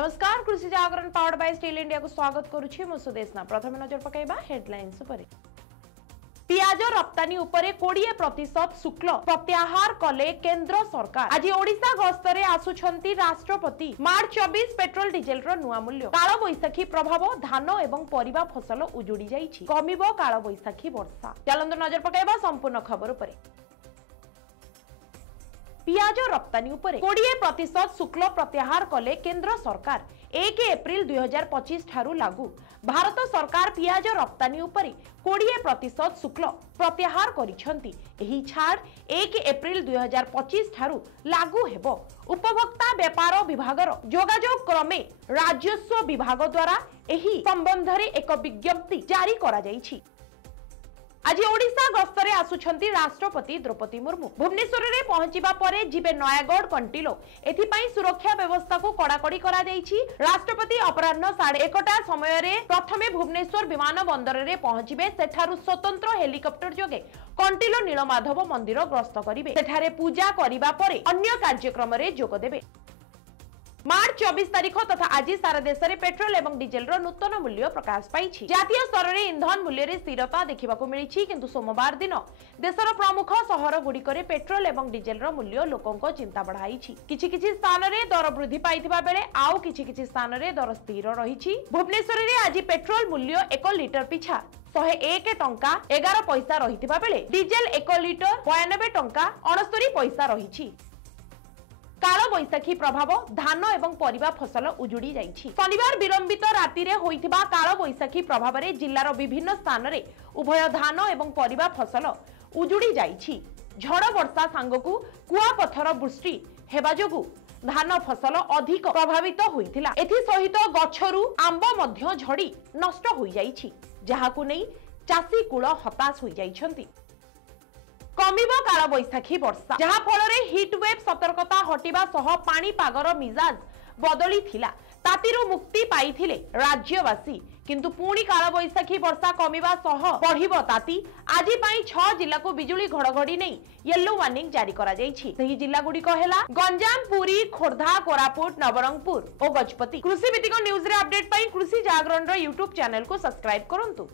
नमस्कार कृषि जागरण powered by steel India को स्वागत करुछि मो सुदेशना। प्रथम नजर पकाइबा हेडलाइंस उपर। पियाज रप्तानी उपरे 20% शुल्क प्रत्याहार कले केंद्र सरकार। आज ओडिशा गस्तरे आसुछंती राष्ट्रपति। मार्च 24 पेट्रोल डीजेल रो नुआ मूल्य। काल बैसाखी प्रभाव धान एवं परिबा फसल उजुड़ी जाइछि। कमिबो काल बैसाखी वर्षा। चलंतु नजर पकाइबा संपूर्ण खबर उपरे। पियाज रप्तानी उपरे 20% शुल्क प्रत्याहार कले केंद्र सरकार। 1 एप्रिल 2025 ठारू लागू। भारत सरकार पियाज रप्तानी उपरे 20% शुल्क प्रत्याहार करिसंती। एही छाड़ 1 एप्रिल 2025 ठारू लागू हेबो। उपभोक्ता व्यापार विभागर जोगाजोग क्रमे राजस्व विभाग द्वारा एही संबंधरे एक विज्ञप्ति जारी करा जाइछि। आज ओडिशा गस्तरे आसुछंती राष्ट्रपति द्रौपदी मुर्मू। भुवनेश्वर रे पहुंचीबा परे जिबे नयागढ़ कंटिलो। एथिपाई सुरक्षा व्यवस्था को कड़ाकड़ी करा जाइछि। राष्ट्रपति अपराह्न 1:30 समय रे प्रथमे भुवनेश्वर विमान बंदर रे पहुंचीबे। सेठारु स्वतंत्र हेलिकॉप्टर जोगे कंटिलो नीलमाधव मंदिर ग्रस्त करिवे। सेठारे पूजा करिबा परे अन्य कार्यक्रम रे जोग देबे। मार्च 24 तारीख तथा आज सारा देश में पेट्रोल एवं डीजेल रो नूतन मूल्य प्रकाश पाइछि। जातीय स्तर में इंधन मूल्य रे स्थिरता देखा मिली, किंतु सोमवार दिन देशर प्रमुख सहर गुड़िक पेट्रोल एवं डीजेल रो मूल्य लोकों चिंता बढ़ाई। किछि स्थान में दर वृद्धि पाइथिबा बेले आउ किछि स्थान में दर स्थिर रही। भुवनेश्वर में आज पेट्रोल मूल्य 1 लिटर पिछा 101 टंका 11 पैसा रहिथिबा बेले डीजेल 1 लिटर 92 टंका 69 पैसा रही। काल बैसाखी प्रभाव धान एवं परिबा फसल उजुड़ी जाइछि। शनिवार विलंबित राति रे होइथिबा काल बैसाखी प्रभाव रे जिल्लार विभिन्न स्थान रे उभय धान एवं परिबा फसल उजुड़ी जाइछि। झड़ वर्षा सांगकु कुआपथर वृष्टि हेबा जोगु धान फसल अधिक प्रभावित होइथिला। एथि सहित गछरु आंब मध्य झड़ी नष्ट होई जाइछि, जाहाकु नै चासी कुळ हताश होई जाइछंती। कमिबो काल बैसाखी वर्षा, जहा फल रे हिट वेव सतर्कता हटिबा सह पानी पागर मिजाज बदली थिला। तातीरु मुक्ति पाइथिले राज्यवासी, किंतु पुणी काल बैसाखी वर्षा कमिबा सह बढ़िबो ताती। आजि पई 6 जिल्ला को बिजुली घड़घड़ी नै येलो वार्निंग जारी करा जाइछि। सही जिल्ला गुडी कहेला गंजाम, पुरी, खोर्धा, कोरापुट, नवरंगपुर और गजपति। कृषि भित्तिक न्यूज रे अपडेट पई कृषि जागरण रो YouTube चैनल को सब्सक्राइब करंतु।